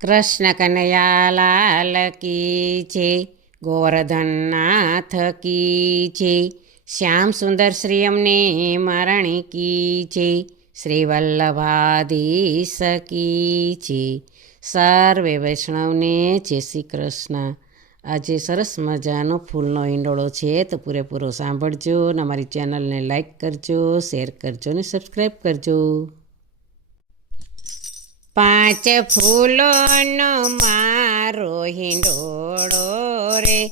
કૃષ્ણ કનૈયાલાલ કી છે ગોવર્ધનનાથ કી છે શ્યામ સુંદર શ્રી અમને મરણી કી છે શ્રી વલ્લભાધીશ કી છે સર્વે વૈષ્ણવને જય શ્રી કૃષ્ણ. આજે સરસ મજાનો ફૂલનો ઈંડોળો છે તો પૂરેપૂરો સાંભળજો અને અમારી ચેનલને લાઈક કરજો, શેર કરજો અને સબસ્ક્રાઈબ કરજો. પાંચ ફૂલોનો મારો હિંડોળો રે.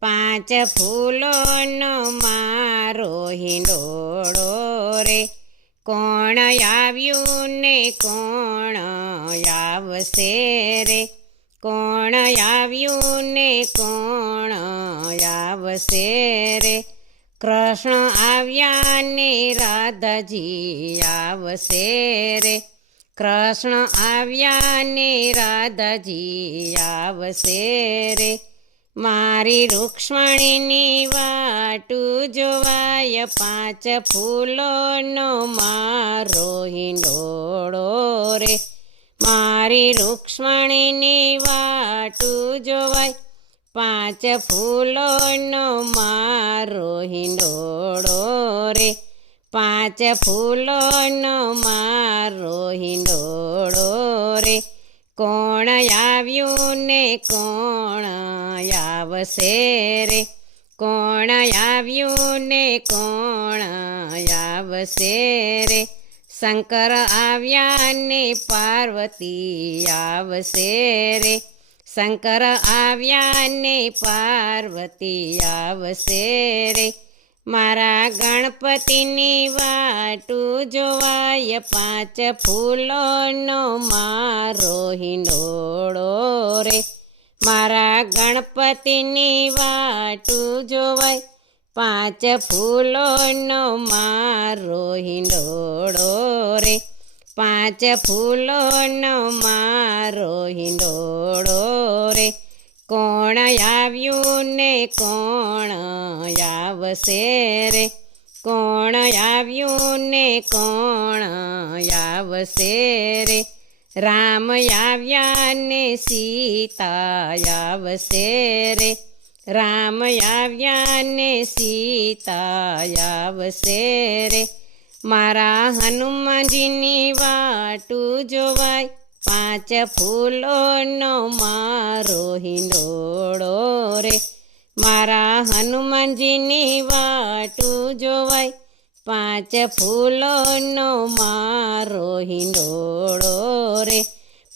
પાંચ ફૂલોનો મારો હિંડોળો રે. કોણ આવ્યું ને કોણ આવશે રે? કોણ આવ્યું ને કોણ આવશે રે? કૃષ્ણ આવ્યા ને રાધાજી આવશે રે. કૃષ્ણ આવ્યા ને રાધાજી આવશે રે. મારી રૂક્ષ્મણીની વાટુ જોવાય પાંચ ફૂલોનો મારો હિંડોળો રે. મારી રૂક્ષ્મણીની વાટુ જોવાય પાંચ ફૂલોનો મારો હિંડોળો રે. પાંચ ફૂલોનો મારો હિંડોળો રે. કોણ આવ્યું ને કોણ આવશે રે? કોણ આવ્યું ને કોણ આવશે રે? શંકર આવ્યા ને પાર્વતી આવશે રે. શંકર આવ્યા ને પાર્વતી આવશે રે. મારા ગણપતિની વાટું જોવાય, પાંચ ફૂલોનો મારો હિંડોળો રે. મારા ગણપતિની વાટું જોવાય, પાંચ ફૂલોનો મારો હિંડોળો રે. પાંચ ફૂલોનો મારો હિંડોળો રે. કોણ આવ્યું ને કોણ આવશે રે? કોણ આવ્યું ને કોણ આવશે રે? રામ આવ્યા ને સીતા આવશે રે. રામ આવ્યા ને સીતા આવશે રે. મારા હનુમાનજીની વાટું જોવાય. પાંચ ફૂલોનો મારો હિંડોળો રે. મારા હનુમાનજીની વાટું જોવાય. પાંચ ફૂલોનો મારો હિંડોળો રે.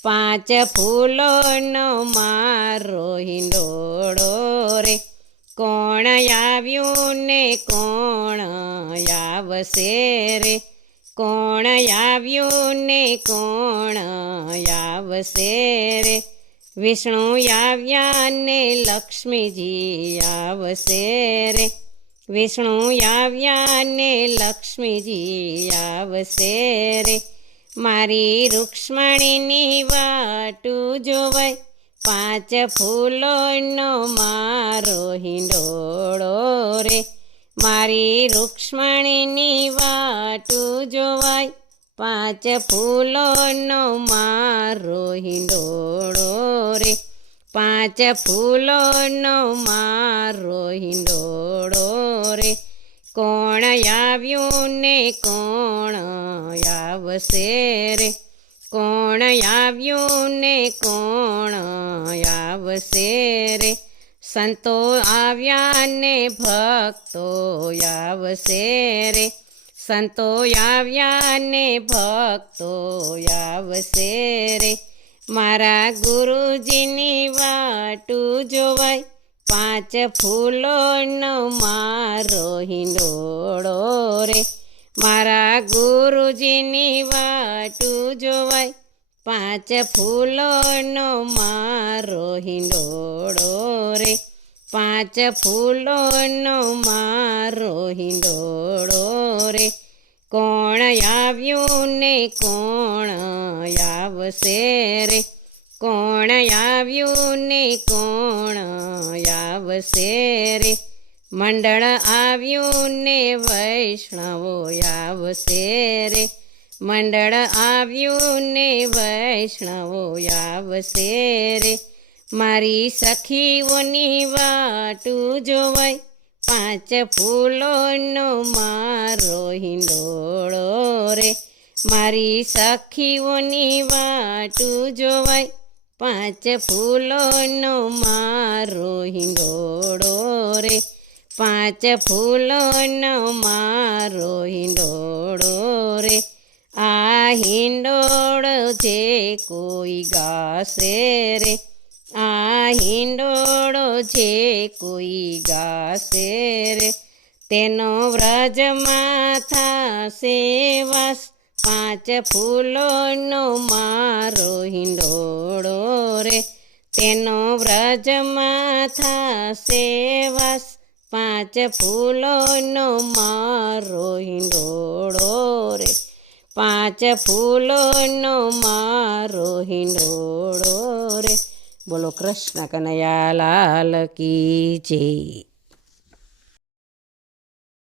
પાંચ ફૂલોનો મારો હિંડોળો રે. કોણ આવ્યું ને કોણ આવશે રે? કોણ આવ્યું ને કોણ આવશે રે? વિષ્ણુ આવ્યા ને લક્ષ્મીજી આવશે રે. વિષ્ણુ આવ્યા ને લક્ષ્મીજી આવશે રે. મારી રૂક્ષ્મણીની વાટું જોવાય. પાંચ ફૂલોનો મારો હિંડોળો રે. મારી રૂક્ષ્મણીની વાટું જોવાય. પાંચ ફૂલોનો મારો હિંડોળો રે. પાંચ ફૂલોનો મારો હિંડોળો રે. કોણ આવ્યું ને કોણ આવશે રે? કોણ આવ્યું ને કોણ આવશે રે? સંતો આવ્યા ને ભક્તો આવશે રે. સંતો આવ્યા ને ભક્તો આવશે રે. મારા ગુરુજીની વાટું જોવાય, પાંચ ફૂલોનો મારો હિંડોળો રે. મારા ગુરુજીની વાટું જોવાય પાંચ ફૂલોનો મારો હિંડોળો રે. પાંચ ફૂલોનો મારો હિંડોળો રે. કોણ આવ્યું ને કોણ આવશે રે? કોણ આવ્યું ને કોણ આવશે રે? મંડળ આવ્યું ને વૈષ્ણવો આવશે રે. મંડળ આવ્યું ને વૈષ્ણવો આવશે રે. મારી સખીઓની વાટું જોવાય. પાંચ ફૂલોનો મારો હિંડોળો રે. મારી સખીઓની વાટું જોવાય. પાંચ ફૂલોનો મારો હિંડોળો રે. પાંચ ફૂલોનો મારો હિંડોળો રે. આ હિંડોળ છે કોઈ ગાશે રે, આ હિંડોળો છે કોઈ ગાશે રે. તેનો વ્રજમાં થશે વાસ, પાંચ ફૂલોનો મારો હિંડોળો રે. તેનો વ્રજમાં થશે વાસ, પાંચ ફૂલોનો મારો હિંડોળો રે. પાંચ ફૂલોનો મારો હિંડોળો રે. બોલો કૃષ્ણ કનૈયા લાલ કી જય.